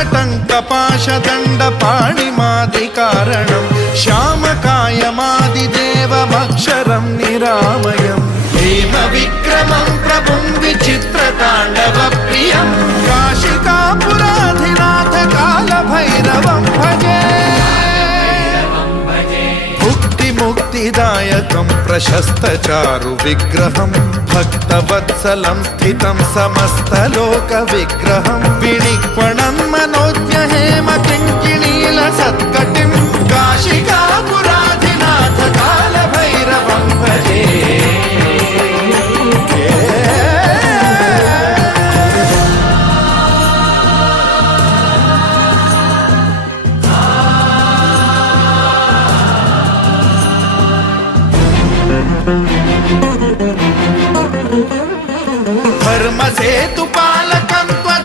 कालटङ्कपाशदण्डपाणिमादिकारणं श्यामकायमादिदेवमक्षरं निरामयम् भीमविक्रमं प्रभुं विचित्रताण्डवप्रियं काशिकापुराधिनाथ कालभैरवं भजे मुक्तिदायकं प्रशस्तचारु विग्रहं भक्तवत्सलं स्थितं समस्तलोकविग्रहं विनिक्वणं मनोज्ञहेम किङ्किणीलसत्कटिं काशिकापुराधिनाथ कालभैरवं भजे धर्मसेतु